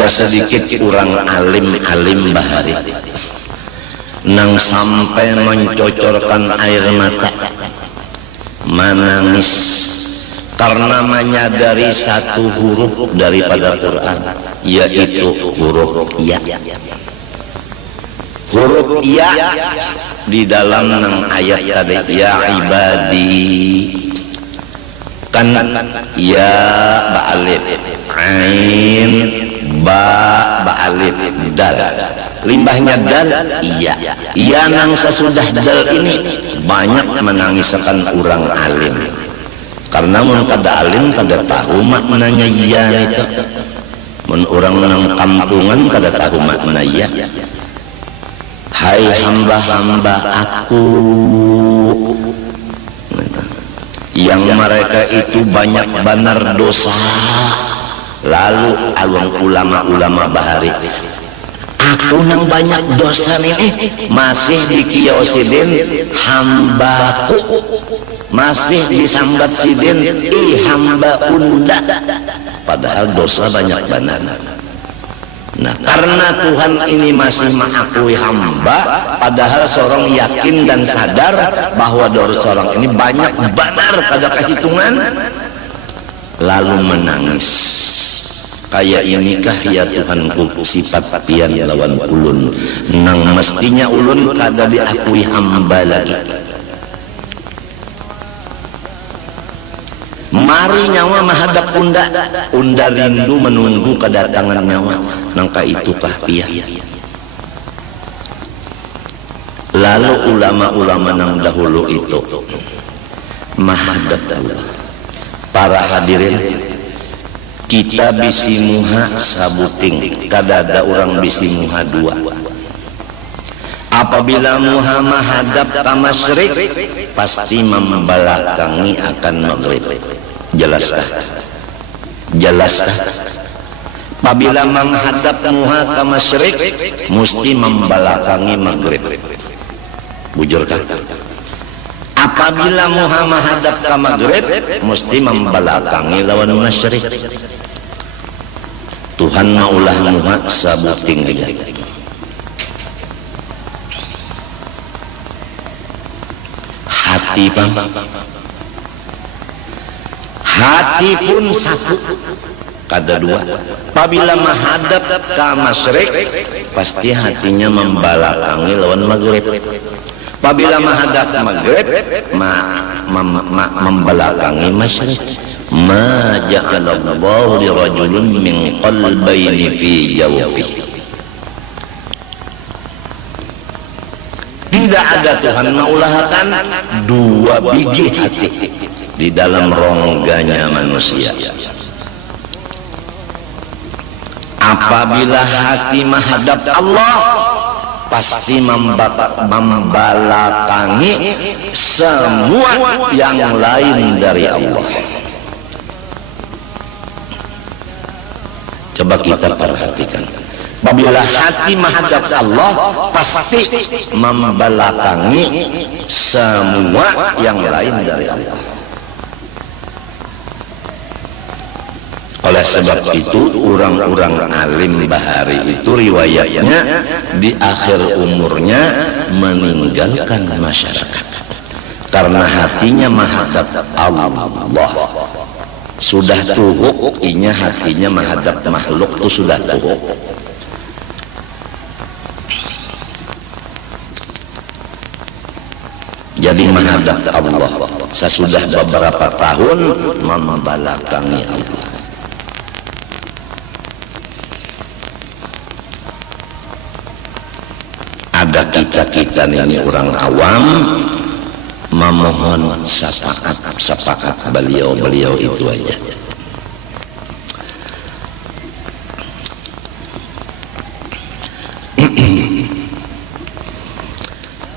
ada sedikit orang alim bahari nang sampai mencocorkan air mata menangis karena menyadari satu huruf daripada Quran, yaitu huruf ya. Huruf ya di dalam nang ayat tadi, ya ibadi, kan ya ba alif, ain ba alif, dal, limbahnya dal, iya. Iya nang sesudah dal ini banyak menangiskan orang alim, karena mun kada alim kada tahu maknanya iya itu. Mun orang nang kampungan kada tahu makna iya. Hai hamba-hamba aku yang mereka itu banyak benar dosa. Lalu awang ulama-ulama bahari, aku nang banyak dosa nih masih dikiosidin hambaku, masih disambat sidin hamba unda, padahal dosa banyak benar. Nah, karena Tuhan ini masih mengakui hamba, padahal seorang yakin dan sadar bahwa dosa seorang ini banyak benar pada kehitungan, lalu menangis. Kayak inikah ya Tuhanku sifat pian lawan ulun, nang mestinya ulun kada diakui hamba lagi. Mari nyawa menghadap unda rindu menunggu kedatangan nyawa, nangka itukah pia. Lalu ulama-ulama nang dahulu itu menghadap Allah. Para hadirin, kita bisi muha sabuting, kada ada orang bisi muha dua. Apabila muha menghadap ke masyrik, pasti membelakangi akan maghrib. Jelaskah? Jelaskah? Apabila menghadap muha ke masyrik, mesti membelakangi maghrib. Bujurkah? Apabila muha menghadap ke maghrib, mesti membelakangi lawan masyrik. Tuhan maulah muha sabuting dia. Hati bang, hati pun satu, kada dua. Apabila menghadap ke masyrik, pasti hatinya membelakangi lawan maghrib. Apabila menghadap maghrib, membelakangi masyrik. Ma ja'alallahu li rajulin min qalbayni fi jawfihi. Tidak ada Tuhan maulahkan dua biji hati di dalam rongganya manusia. Apabila hati menghadap Allah, pasti membelakangi semua yang lain dari Allah. Coba kita perhatikan. Apabila hati menghadap Allah, pasti membelakangi semua yang lain dari Allah. Oleh sebab itu, orang-orang alim bahari itu riwayatnya di akhir umurnya meninggalkan masyarakat karena hatinya menghadap Allah. Sudah tuhuk, inya hatinya menghadap makhluk itu sudah tuhuk. Jadi menghadap Allah sesudah beberapa tahun membelakangi Allah. Ada kita ini orang awam memohon syafaat beliau itu aja.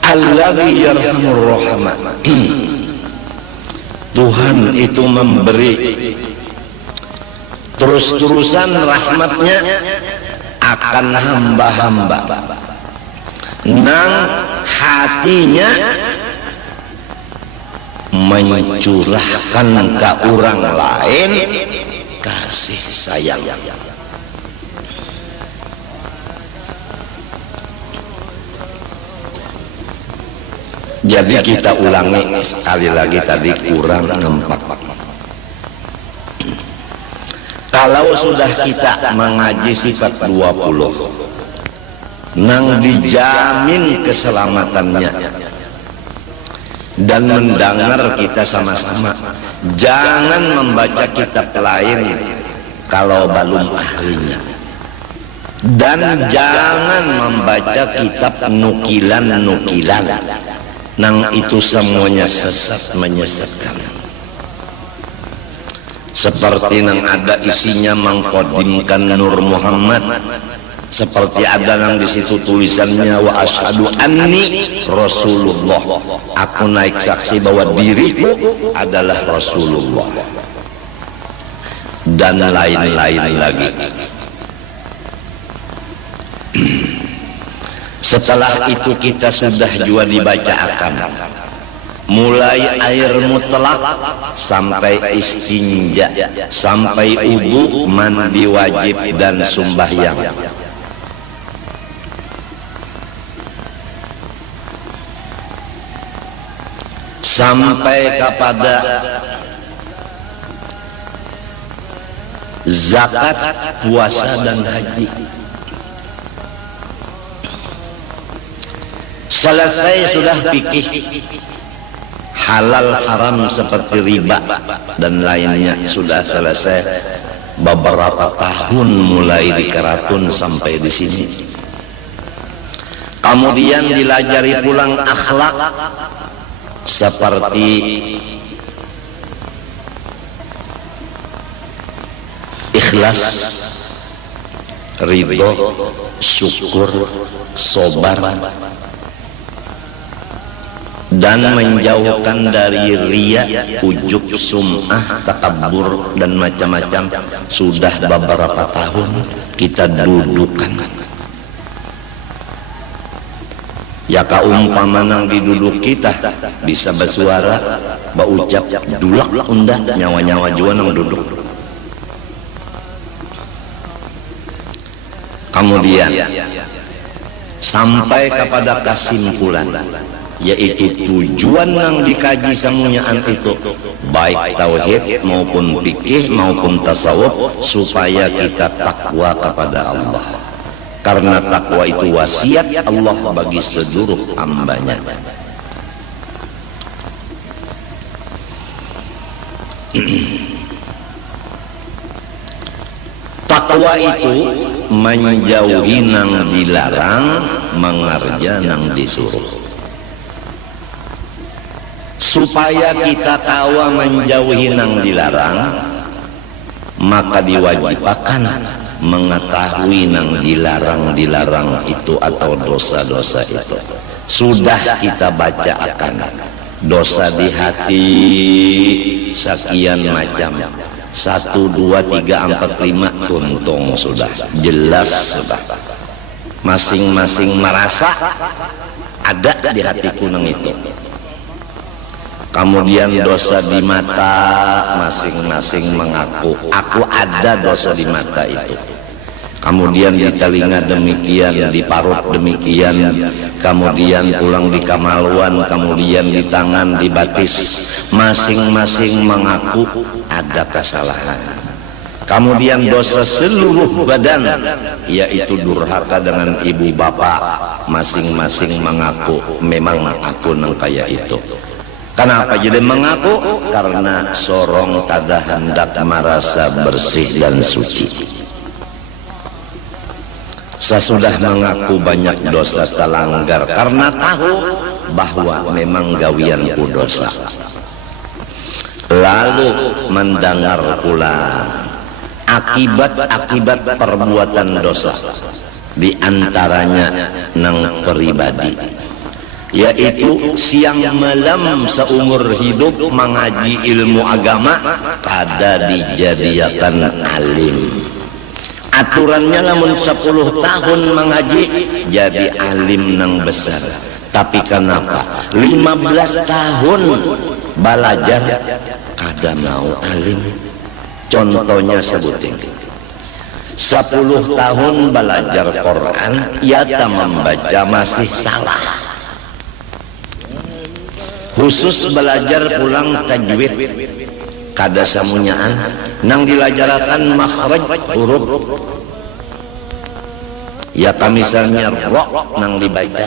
Alladzi yarhamur rahman. Tuhan itu memberi terus-terusan rahmatnya akan hamba-hamba nang hatinya mencurahkan ke orang lain kasih sayang. Jadi kita ulangi sekali lagi, tadi kurang nampak. Kalau sudah kita mengaji sifat 20 nang dijamin keselamatannya, dan mendengar kita sama-sama, jangan membaca kitab lain kalau belum ahlinya, dan jangan membaca kitab nukilan-nukilan nang itu semuanya sesat menyesatkan. Seperti nang ada isinya mengkodimkan Nur Muhammad, seperti ada nang di situ tulisannya wa asyhadu anni Rasulullah, aku naik saksi bahwa diriku adalah Rasulullah, dan lain-lain lagi. Setelah itu kita sudah juga dibacakan mulai air mutlak sampai istinja, sampai wudu, mandi wajib dan sembahyang. Sampai kepada zakat, puasa dan haji. Selesai sudah fikih halal haram seperti riba dan lainnya, sudah selesai beberapa tahun mulai di Keratun sampai di sini. Kemudian dilajari pulang akhlak seperti ikhlas, ridho, syukur, sabar, dan menjauhkan dari riya, ujub, sum'ah, takabur dan macam-macam. Sudah beberapa tahun kita dudukkan. Ya kaumpama nang diduduk kita bisa bersuara, berucap, dulak undah, nyawa-nyawa jua nang duduk. Kemudian sampai kepada kesimpulan, yaitu tujuan yang dikaji semuanyaan itu, baik tauhid maupun fikih maupun tasawuf, supaya kita takwa kepada Allah. Karena takwa itu wasiat Allah bagi seluruh hambanya. Takwa itu menjauhi nang dilarang, mengerja nang disuruh. Supaya kita tahu menjauhi nang dilarang, maka diwajibkan mengetahui nang dilarang itu atau dosa-dosa itu. Sudah kita baca akan dosa di hati sekian macam, 1, 2, 3, 4, 5 tuntung, sudah jelas, sudah masing-masing merasa ada di hatiku nang itu. Kemudian dosa di mata, masing-masing mengaku aku ada dosa di mata itu. Kemudian di telinga demikian, di parut demikian, kemudian pulang di kemaluan, kemudian di tangan, di batis, masing-masing mengaku ada kesalahan. Kemudian dosa seluruh badan, yaitu durhaka dengan ibu bapak, masing-masing mengaku memang aku nang kaya itu. Kenapa jadi mengaku? Karena sorong kada hendak merasa bersih dan suci. Sesudah mengaku banyak dosa terlanggar karena tahu bahwa memang gawianku dosa. Lalu mendengar pula akibat-akibat perbuatan dosa, di antaranya nang pribadi, yaitu siang malam seumur hidup mengaji ilmu agama kada dijadiakan alim. Aturannya namun 10 tahun mengaji jadi alim nang besar. Tapi kenapa 15 tahun belajar kada mau alim? Contohnya sebutin, 10 tahun belajar Quran, ia tak membaca masih salah. khusus belajar pulang tajwid kada samunyaan nang dilajarakan makhraj huruf ya misalnya ro nang dibaca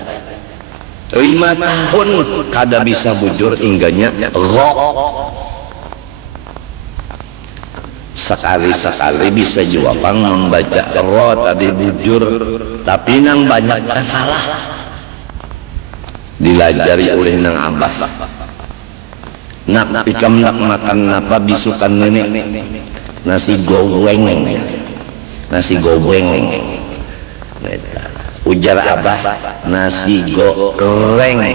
5 tahun kada bisa bujur ingganya ro sekali-sekali bisa juga pang membaca ro tadi bujur tapi nang banyak salah dilajari oleh nang abah nak ikam nak makan apa bisukan nenek nasi goreng ujar abah nasi goreng